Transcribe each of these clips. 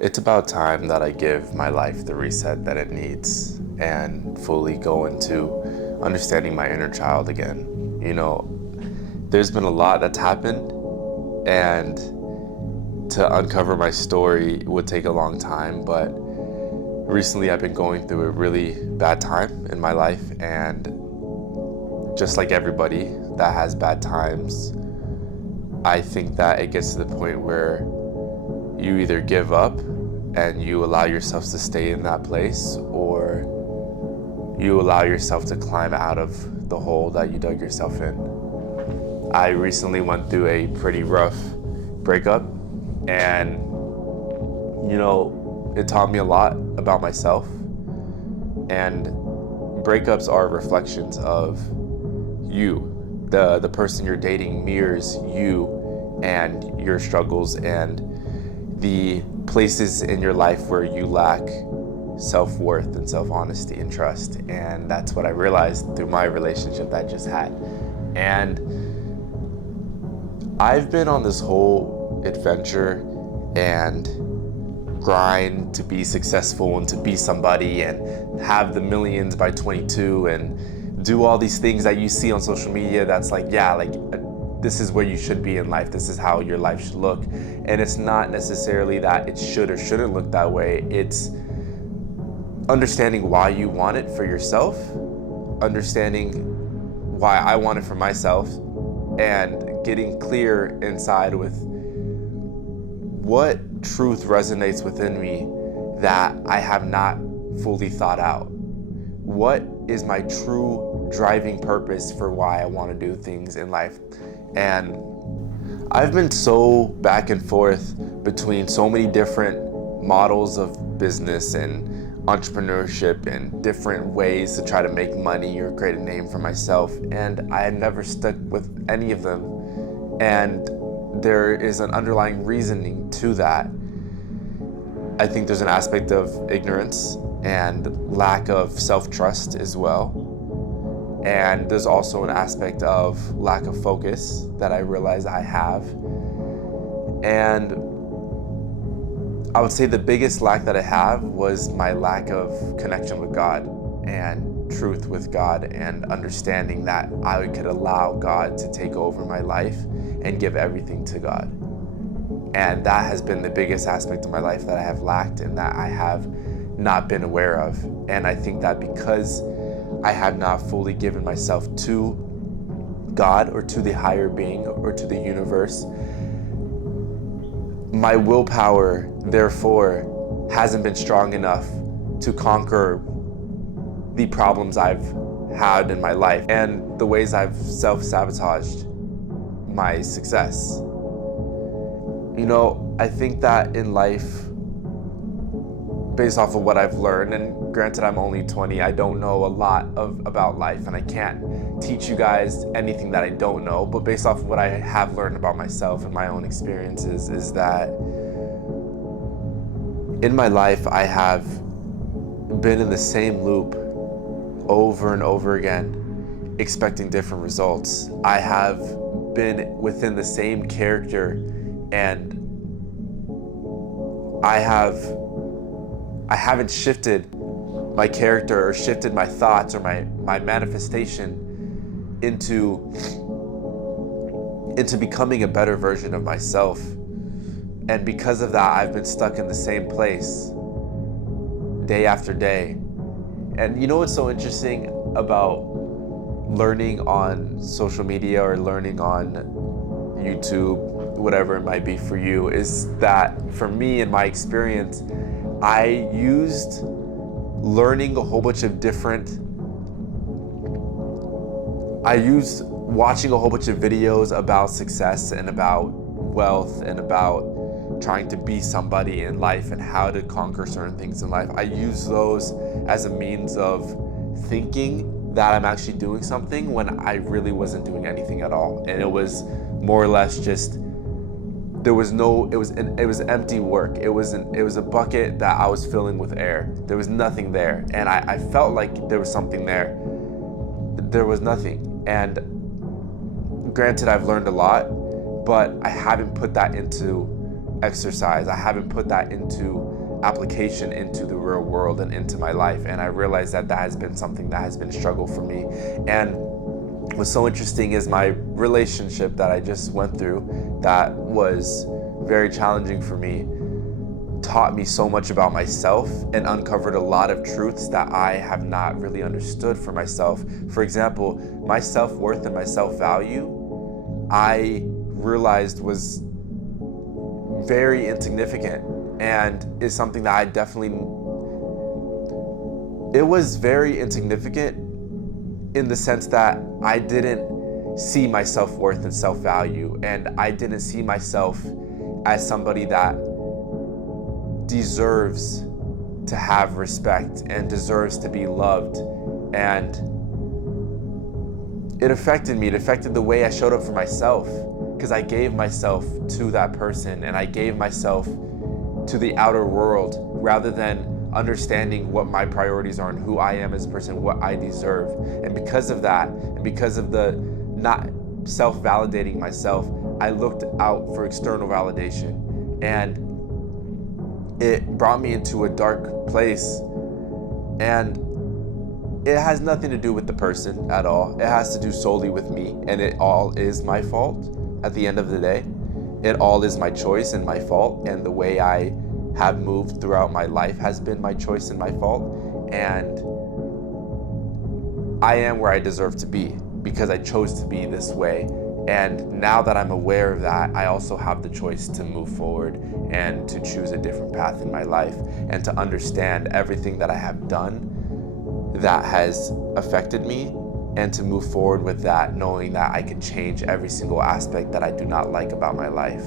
It's about time that I give my life the reset that it needs and fully go into understanding my inner child again. There's been a lot that's happened, and to uncover my story would take a long time, but recently I've been going through a really bad time in my life, and just like everybody that has bad times, I think that it gets to the point where you either give up and you allow yourself to stay in that place, or you allow yourself to climb out of the hole that you dug yourself in. I recently went through a pretty rough breakup, and it taught me a lot about myself. And breakups are reflections of you. The person you're dating mirrors you and your struggles and the places in your life where you lack self-worth and self-honesty and trust. And that's what I realized through my relationship that I just had. And I've been on this whole adventure and grind to be successful and to be somebody and have the millions by 22 and do all these things that you see on social media that's like, this is where you should be in life. This is how your life should look. And it's not necessarily that it should or shouldn't look that way. It's understanding why you want it for yourself, understanding why I want it for myself, and getting clear inside with what truth resonates within me that I have not fully thought out. What is my true driving purpose for why I want to do things in life? And I've been so back and forth between so many different models of business and entrepreneurship and different ways to try to make money or create a name for myself, and I had never stuck with any of them. And there is an underlying reasoning to that. I think there's an aspect of ignorance and lack of self-trust as well. And there's also an aspect of lack of focus that I realize I have. And I would say the biggest lack that I have was my lack of connection with God and truth with God, and understanding that I could allow God to take over my life and give everything to God. And that has been the biggest aspect of my life that I have lacked and that I have not been aware of. And I think that because I have not fully given myself to God or to the higher being or to the universe, my willpower, therefore, hasn't been strong enough to conquer the problems I've had in my life and the ways I've self-sabotaged my success. I think that in life, based off of what I've learned, and granted I'm only 20, I don't know a lot about life, and I can't teach you guys anything that I don't know, but based off of what I have learned about myself and my own experiences, is that in my life I have been in the same loop over and over again, expecting different results. I have been within the same character, and I haven't shifted my character or shifted my thoughts or my manifestation into becoming a better version of myself. And because of that, I've been stuck in the same place day after day. And what's so interesting about learning on social media or learning on YouTube, whatever it might be for you, is that for me, in my experience, I used watching a whole bunch of videos about success and about wealth and about trying to be somebody in life and how to conquer certain things in life. I use those as a means of thinking that I'm actually doing something when I really wasn't doing anything at all. And it was more or less just, it was empty work. It was a bucket that I was filling with air. There was nothing there. And I felt like there was something there. There was nothing. And granted, I've learned a lot, but I haven't put that into exercise. I haven't put that into application into the real world and into my life. And I realized that that has been something that has been a struggle for me. And what's so interesting is my relationship that I just went through, that was very challenging for me, taught me so much about myself and uncovered a lot of truths that I have not really understood for myself. For example, my self-worth and my self-value, I realized was very insignificant, and is something that I definitely, it was very insignificant in the sense that I didn't see my self-worth and self-value, and I didn't see myself as somebody that deserves to have respect and deserves to be loved. And it affected me. It affected the way I showed up for myself, because I gave myself to that person and I gave myself to the outer world rather than understanding what my priorities are and who I am as a person, what I deserve. And because of that, and because of the not self-validating myself, I looked out for external validation, and it brought me into a dark place. And it has nothing to do with the person at all. It has to do solely with me, and it all is my fault at the end of the day. It all is my choice and my fault, and the way I have moved throughout my life has been my choice and my fault. And I am where I deserve to be because I chose to be this way. And now that I'm aware of that, I also have the choice to move forward and to choose a different path in my life, and to understand everything that I have done that has affected me, and to move forward with that, knowing that I can change every single aspect that I do not like about my life.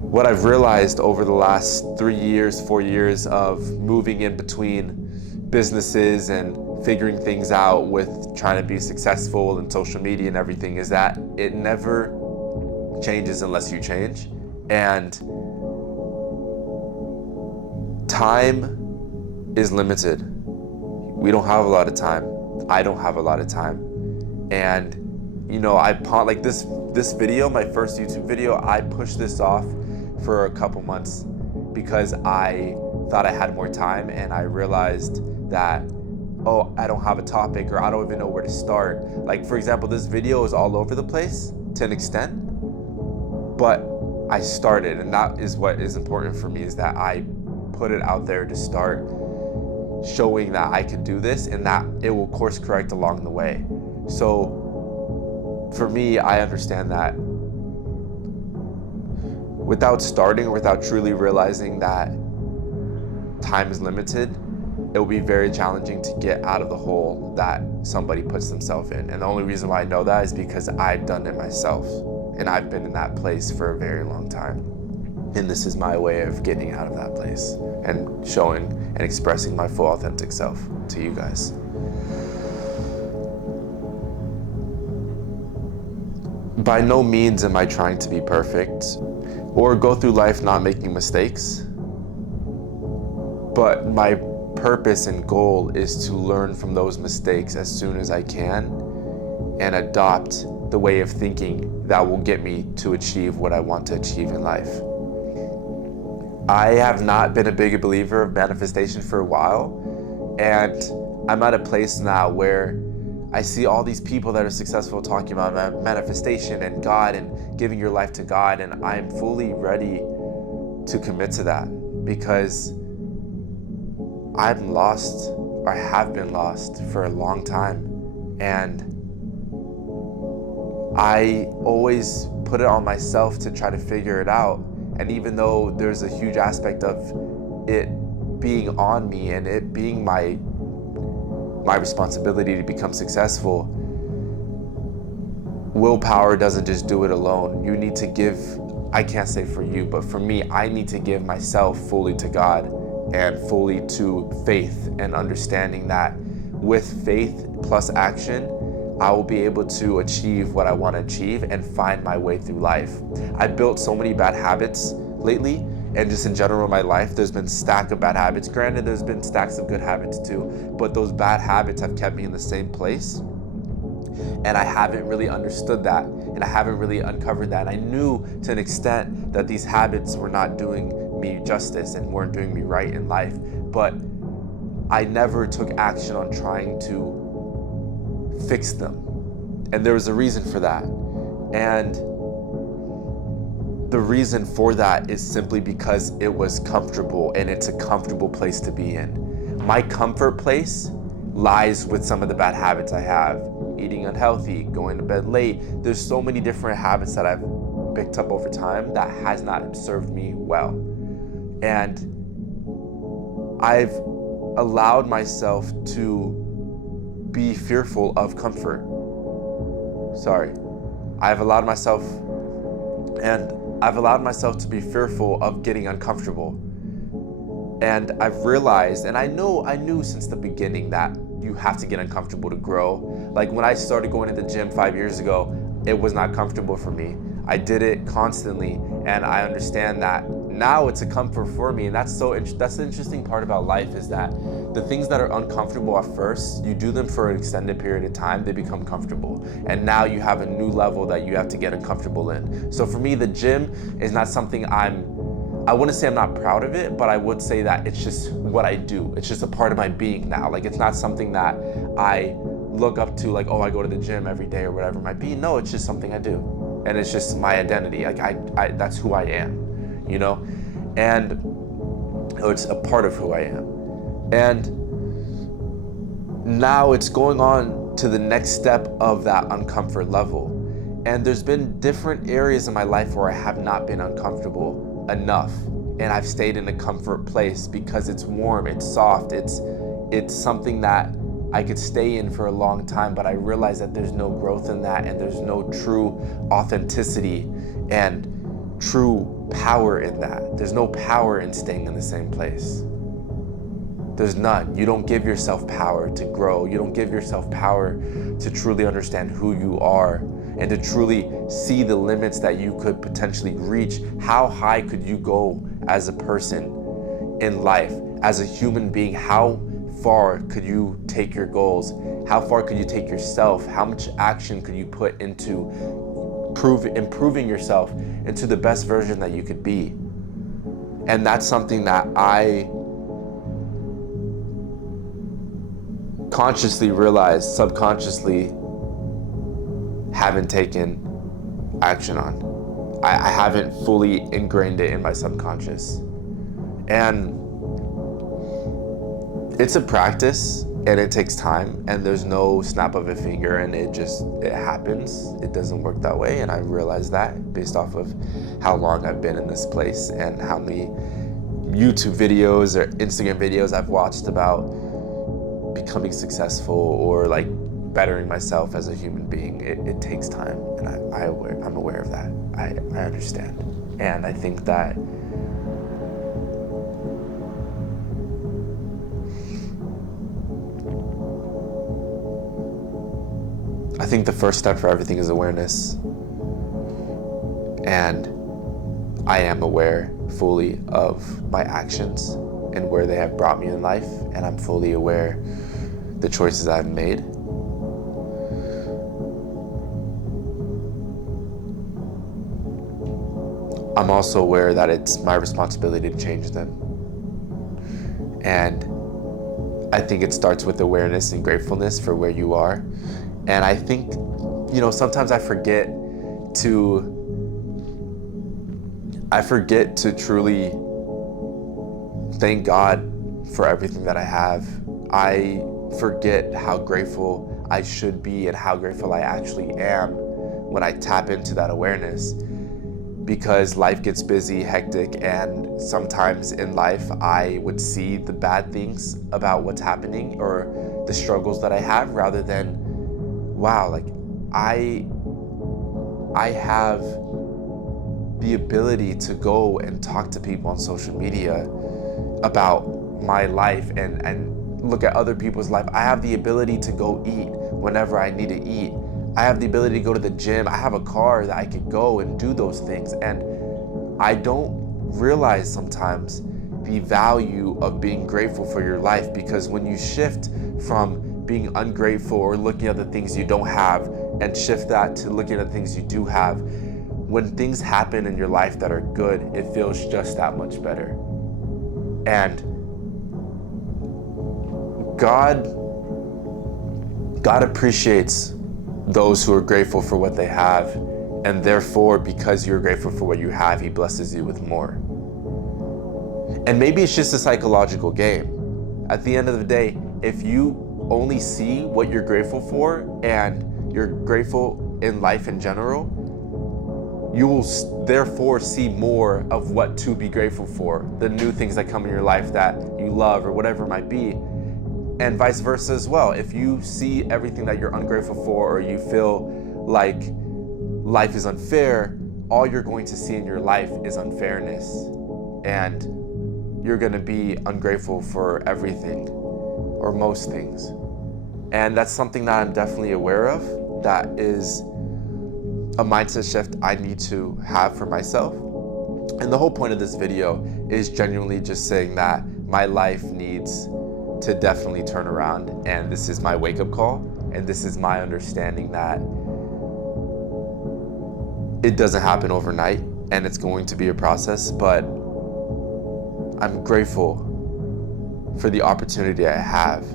What I've realized over the last 3 years, 4 years of moving in between businesses and figuring things out with trying to be successful in social media and everything, is that it never changes unless you change. And time is limited. We don't have a lot of time. I don't have a lot of time. And you know, like this video, my first YouTube video, I pushed this off for a couple months because I thought I had more time, and I realized that, oh, I don't have a topic, or I don't even know where to start. Like, for example, this video is all over the place to an extent, but I started, and that is what is important for me, is that I put it out there to start showing that I could do this, and that it will course correct along the way. So for me, I understand that without starting, or without truly realizing that time is limited, it will be very challenging to get out of the hole that somebody puts themselves in. And the only reason why I know that is because I've done it myself, and I've been in that place for a very long time. And this is my way of getting out of that place and showing and expressing my full authentic self to you guys. By no means am I trying to be perfect or go through life not making mistakes, but my purpose and goal is to learn from those mistakes as soon as I can and adopt the way of thinking that will get me to achieve what I want to achieve in life. I have not been a big believer of manifestation for a while, and I'm at a place now where I see all these people that are successful talking about manifestation and God and giving your life to God, and I'm fully ready to commit to that because I'm lost, or have been lost for a long time, and I always put it on myself to try to figure it out. And even though there's a huge aspect of it being on me and it being my responsibility to become successful, willpower doesn't just do it alone. You need to give, I can't say for you, but for me, I need to give myself fully to God and fully to faith, and understanding that with faith plus action, I will be able to achieve what I want to achieve and find my way through life. I built so many bad habits lately, and just in general in my life, there's been stack of bad habits. Granted, there's been stacks of good habits too, but those bad habits have kept me in the same place. And I haven't really understood that, and I haven't really uncovered that. And I knew to an extent that these habits were not doing me justice and weren't doing me right in life, but I never took action on trying to fix them. And there was a reason for that. And the reason for that is simply because it was comfortable, and it's a comfortable place to be in. My comfort place lies with some of the bad habits I have. Eating unhealthy, going to bed late. There's so many different habits that I've picked up over time that has not served me well. And I've allowed myself to be fearful of comfort. I've allowed myself to be fearful of getting uncomfortable. And I've realized, and I knew since the beginning that you have to get uncomfortable to grow. Like when I started going to the gym 5 years ago, it was not comfortable for me. I did it constantly, and I understand that now it's a comfort for me. And that's the interesting part about life, is that the things that are uncomfortable at first, you do them for an extended period of time, they become comfortable. And now you have a new level that you have to get uncomfortable in. So for me, the gym is not something I wouldn't say I'm not proud of it, but I would say that it's just what I do. It's just a part of my being now. Like, it's not something that I look up to, like, oh, I go to the gym every day or whatever it might be. No, it's just something I do. And it's just my identity. Like, I that's who I am, you know? And it's a part of who I am. And now it's going on to the next step of that uncomfort level. And there's been different areas in my life where I have not been uncomfortable enough, and I've stayed in a comfort place because it's warm, it's soft, it's something that I could stay in for a long time. But I realize that there's no growth in that, and there's no true authenticity and true power in that. There's no power in staying in the same place. There's none. You don't give yourself power to grow. You don't give yourself power to truly understand who you are and to truly see the limits that you could potentially reach. How high could you go as a person in life, as a human being? How far could you take your goals? How far could you take yourself? How much action could you put into improving yourself into the best version that you could be? And that's something that I consciously realized, subconsciously haven't taken action on. I haven't fully ingrained it in my subconscious. And it's a practice, and it takes time, and there's no snap of a finger, and it happens. It doesn't work that way, and I realize that based off of how long I've been in this place and how many YouTube videos or Instagram videos I've watched about becoming successful or like bettering myself as a human being. It takes time, and I'm aware of that. I understand. And I think that the first step for everything is awareness. And I am aware fully of my actions and where they have brought me in life, and I'm fully aware the choices I've made. I'm also aware that it's my responsibility to change them. And I think it starts with awareness and gratefulness for where you are. And I think, sometimes I forget to truly thank God for everything that I have. I forget how grateful I should be and how grateful I actually am when I tap into that awareness, because life gets busy, hectic, and sometimes in life I would see the bad things about what's happening or the struggles that I have, rather than, wow, like I have the ability to go and talk to people on social media about my life and look at other people's life. I have the ability to go eat whenever I need to eat. I have the ability to go to the gym. I have a car that I could go and do those things. And I don't realize sometimes the value of being grateful for your life, because when you shift from being ungrateful or looking at the things you don't have and shift that to looking at the things you do have, when things happen in your life that are good, it feels just that much better. And God appreciates those who are grateful for what they have, and therefore, because you're grateful for what you have, he blesses you with more. And maybe it's just a psychological game. At the end of the day, if you only see what you're grateful for and you're grateful in life in general, you will therefore see more of what to be grateful for, the new things that come in your life that you love or whatever it might be. And vice versa as well. If you see everything that you're ungrateful for, or you feel like life is unfair, all you're going to see in your life is unfairness. And you're going to be ungrateful for everything or most things. And that's something that I'm definitely aware of. That is a mindset shift I need to have for myself. And the whole point of this video is genuinely just saying that my life needs to definitely turn around, and this is my wake-up call, and this is my understanding that it doesn't happen overnight and it's going to be a process, but I'm grateful for the opportunity I have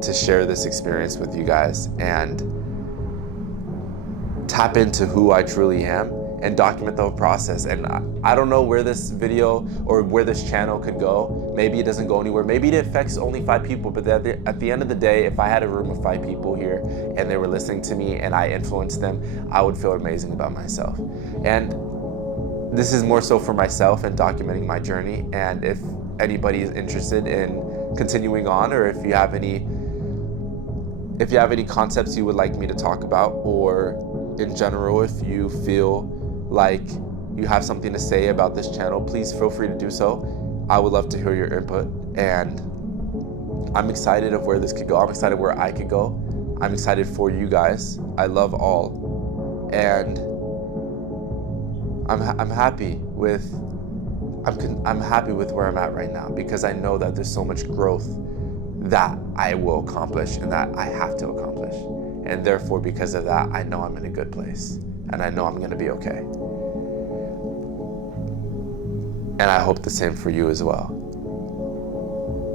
to share this experience with you guys and tap into who I truly am and document the whole process. And I don't know where this video or where this channel could go. Maybe it doesn't go anywhere. Maybe it affects only 5 people, but at the end of the day, if I had a room of 5 people here and they were listening to me and I influenced them, I would feel amazing about myself. And this is more so for myself and documenting my journey. And if anybody is interested in continuing on, or if you have any concepts you would like me to talk about, or in general, if you feel like you have something to say about this channel, please feel free to do so. I would love to hear your input, and I'm excited of where this could go. I'm excited where I could go. I'm excited for you guys. I love all, and I'm happy with where I'm at right now, because I know that there's so much growth that I will accomplish and that I have to accomplish. And therefore, because of that, I know I'm in a good place, and I know I'm gonna be okay. And I hope the same for you as well.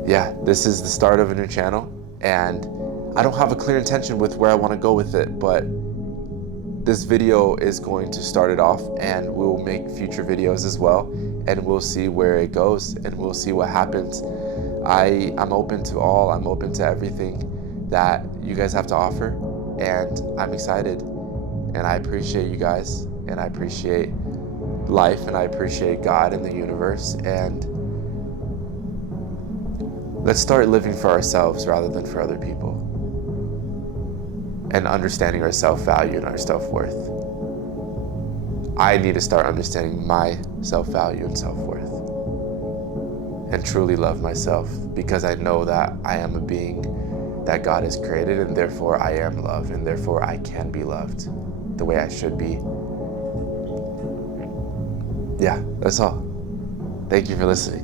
Yeah, this is the start of a new channel, and I don't have a clear intention with where I wanna go with it, but this video is going to start it off, and we'll make future videos as well, and we'll see where it goes, and we'll see what happens. I'm open to all, I'm open to everything that you guys have to offer, and I'm excited, and I appreciate you guys, and I appreciate life, and I appreciate God and the universe, and let's start living for ourselves rather than for other people, and understanding our self-value and our self-worth. I need to start understanding my self-value and self-worth, and truly love myself, because I know that I am a being that God has created, and therefore I am loved, and therefore I can be loved the way I should be. Yeah, that's all. Thank you for listening.